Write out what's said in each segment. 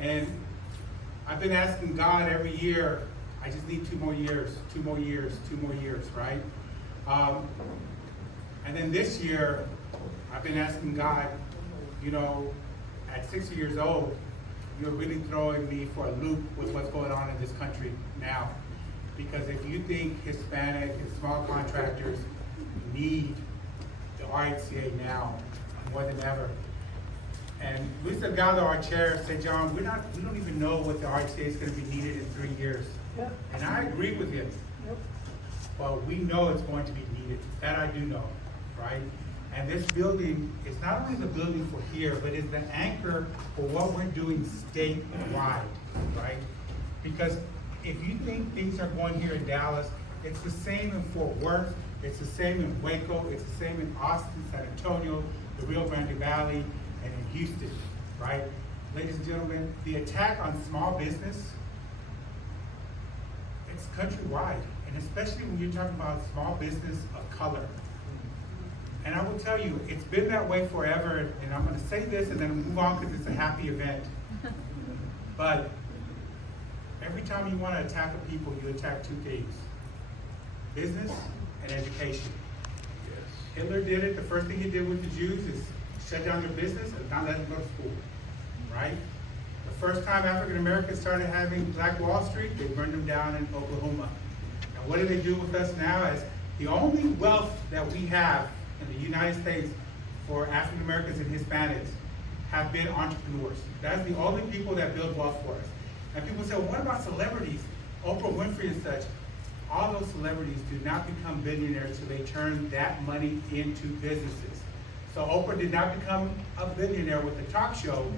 And I've been asking God every year, I just need 2 more years, 2 more years, 2 more years, right? And then this year, I've been asking God, you know, at 60 years old, you're really throwing me for a loop with what's going on in this country now. Because if you think Hispanic and small contractors need the RHCA now more than ever, and we said down to our chair, said, John, we don't even know what the RHCA is going to be needed in 3 years. Yep. And I agree with him. Yep. But we know it's going to be needed. That I do know, right? And this building is not only the building for here, but it's the anchor for what we're doing statewide, right? Because if you think things are going here in Dallas, it's the same in Fort Worth, it's the same in Waco, it's the same in Austin, San Antonio, the Rio Grande Valley, and in Houston, right? Ladies and gentlemen, the attack on small business, it's countrywide, and especially when you're talking about small business of color. And I will tell you, it's been that way forever, and I'm gonna say this and then move on because it's a happy event. But every time you want to attack a people, you attack 2 things: business and education. Yes. Hitler did it. The first thing he did with the Jews is shut down their business and not let them go to school, right? The first time African Americans started having Black Wall Street, they burned them down in Oklahoma. And what do they do with us now? As the only wealth that we have in the United States for African Americans and Hispanics have been entrepreneurs. That's the only people that build wealth for us. And people say, well, what about celebrities? Oprah Winfrey and such. All those celebrities do not become billionaires until they turn that money into businesses. So Oprah did not become a billionaire with the talk show.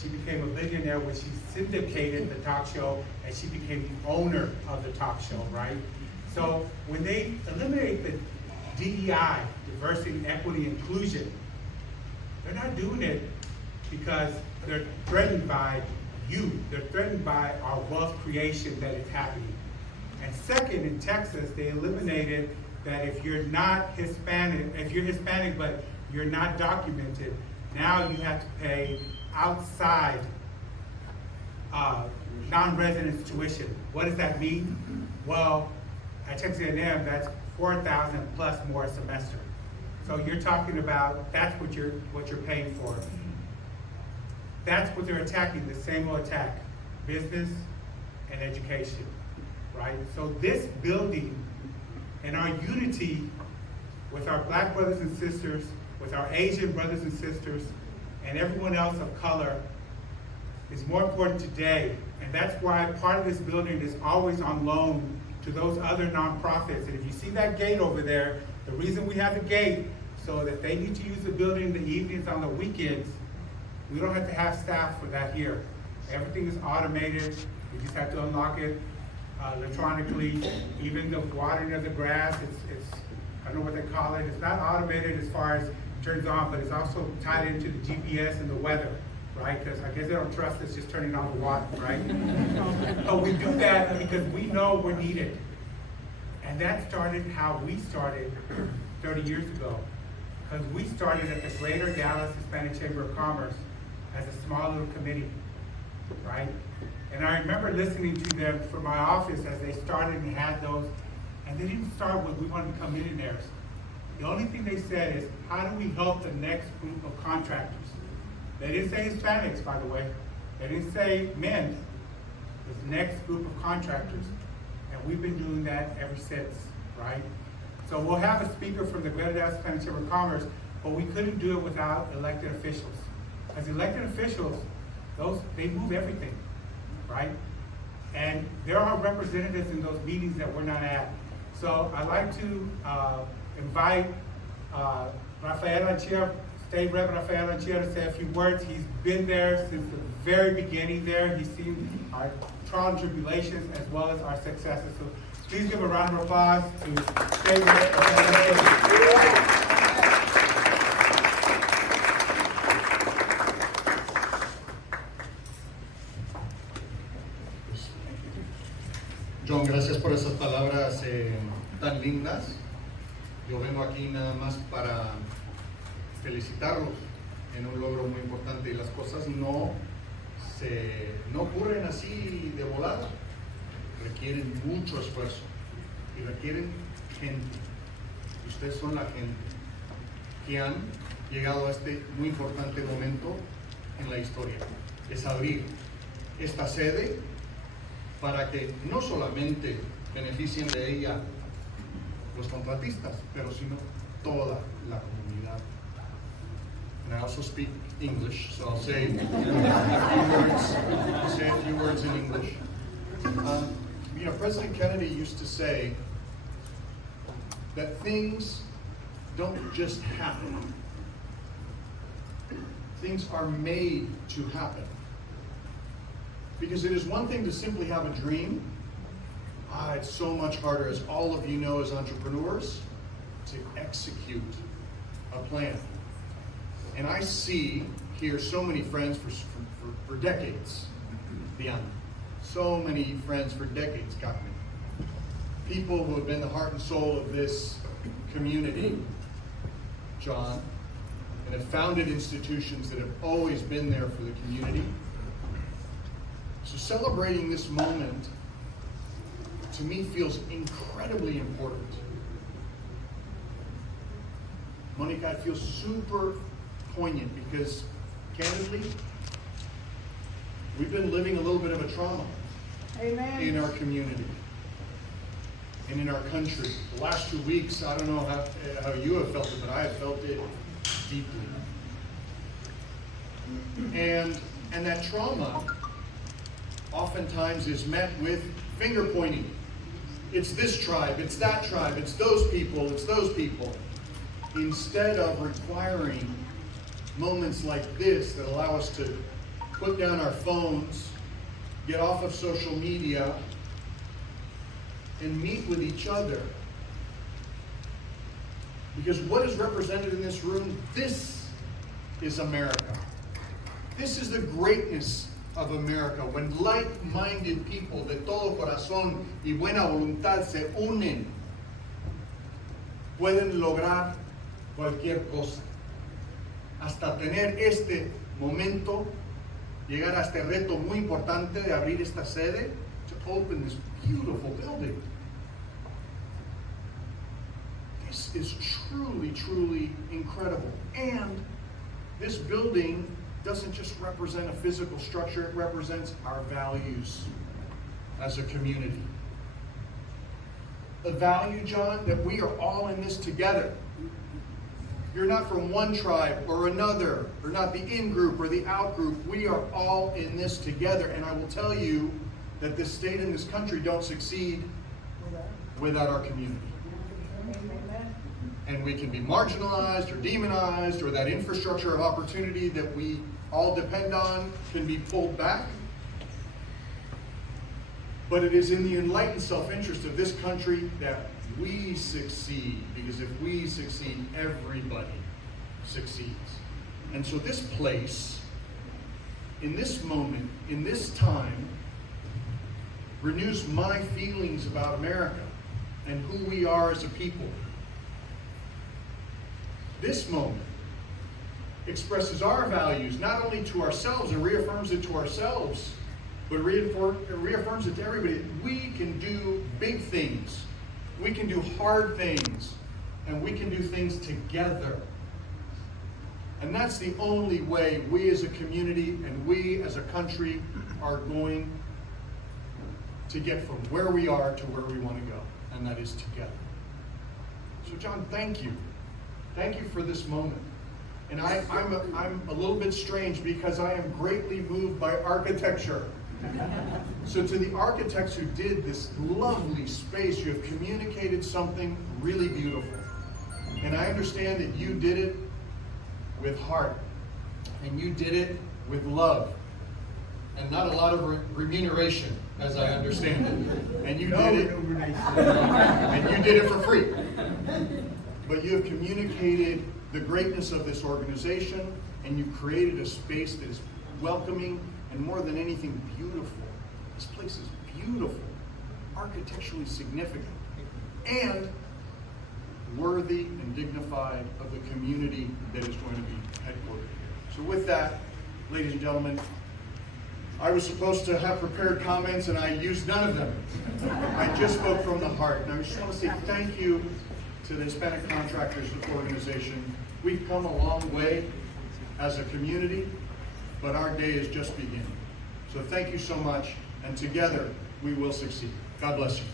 She became a billionaire when she syndicated the talk show and she became the owner of the talk show, right? So when they eliminate the DEI, diversity, equity, inclusion, they're not doing it because they're threatened by you. They're threatened by our wealth creation that is happening. And second, in Texas, they eliminated that if you're not Hispanic, if you're Hispanic but you're not documented, now you have to pay outside non-resident tuition. What does that mean? Well, at Texas A&M, that's $4,000 plus more a semester. So you're talking about, that's what you're paying for. That's what they're attacking, the same old attack, business and education, right? So this building and our unity with our Black brothers and sisters, with our Asian brothers and sisters, and everyone else of color is more important today. And that's why part of this building is always on loan to those other nonprofits. And if you see that gate over there, the reason we have the gate, so that they need to use the building in the evenings, on the weekends. We don't have to have staff for that here. Everything is automated. You just have to unlock it electronically. Even the watering of the grass, it's I don't know what they call it. It's not automated as far as it turns on, but it's also tied into the GPS and the weather, right? Because I guess they don't trust us just turning on the water, right? But we do that because we know we're needed. And that started how we started 30 years ago. Because we started at the Greater Dallas Hispanic Chamber of Commerce as a small little committee, right? And I remember listening to them from my office as they started and had those, and they didn't start with, we want to become millionaires. The only thing they said is, how do we help the next group of contractors? They didn't say Hispanics, by the way. They didn't say men. It was the next group of contractors. And we've been doing that ever since, right? So we'll have a speaker from the Greater Dallas Hispanic Chamber of Commerce, but we couldn't do it without elected officials. As elected officials, they move everything, right? And there are representatives in those meetings that we're not at. So I'd like to invite Rafael Anchia, State Rep Rafael Anchia, to say a few words. He's been there since the very beginning there. He's seen our trials and tribulations as well as our successes. So please give a round of applause to State Rep Rafael Anchia. John, gracias por esas palabras tan lindas. Yo vengo aquí nada más para felicitarlos en un logro muy importante y las cosas no no ocurren así de volada, requieren mucho esfuerzo y requieren gente. Ustedes son la gente que han llegado a este muy importante momento en la historia. Es abrir esta sede para que no solamente beneficien de ella los contratistas, pero sino toda la comunidad. And I also speak English, so I'll say a few words in English. President Kennedy used to say that things don't just happen. Things are made to happen. Because it is one thing to simply have a dream. It's so much harder, as all of you know as entrepreneurs, to execute a plan. And I see here so many friends for decades, Diana. So many friends for decades, Kakme. People who have been the heart and soul of this community, John, and have founded institutions that have always been there for the community. So celebrating this moment, to me, feels incredibly important. Monica, it feels super poignant because, candidly, we've been living a little bit of a trauma. Amen. In our community and in our country. The last 2 weeks, I don't know how you have felt it, but I have felt it deeply. And that trauma oftentimes is met with finger pointing. It's this tribe, it's that tribe, it's those people, instead of requiring moments like this that allow us to put down our phones, get off of social media, and meet with each other. Because what is represented in this room, this is America. This is the greatness of America, when like-minded people de todo corazón y buena voluntad se unen, pueden lograr cualquier cosa. Hasta tener este momento, llegar a este reto muy importante de abrir esta sede, to open this beautiful building. This is truly, truly incredible. And this building doesn't just represent a physical structure, it represents our values as a community. The value, John, that we are all in this together. You're not from one tribe or another, or not the in-group or the out-group. We are all in this together. And I will tell you that this state and this country don't succeed without our community. And we can be marginalized or demonized, or that infrastructure of opportunity that we all depend on can be pulled back. But it is in the enlightened self-interest of this country that we succeed, because if we succeed, everybody succeeds. And so this place, in this moment, in this time, renews my feelings about America and who we are as a people. This moment expresses our values, not only to ourselves, and reaffirms it to ourselves, but reaffirms it to everybody. We can do big things. We can do hard things. And we can do things together. And that's the only way we as a community and we as a country are going to get from where we are to where we want to go. And that is together. So John, thank you. Thank you for this moment. And I'm a little bit strange because I am greatly moved by architecture. So to the architects who did this lovely space, you have communicated something really beautiful. And I understand that you did it with heart. And you did it with love. And not a lot of remuneration, as I understand it. And you did it. And you did it for free. But you have communicated the greatness of this organization, and you created a space that is welcoming and, more than anything, beautiful. This place is beautiful, architecturally significant, and worthy and dignified of the community that is going to be headquartered here. So with that, ladies and gentlemen, I was supposed to have prepared comments and I used none of them. I just spoke from the heart. And I just want to say thank you to the Hispanic Contractors Organization. We've come a long way as a community, but our day is just beginning. So thank you so much, and together we will succeed. God bless you.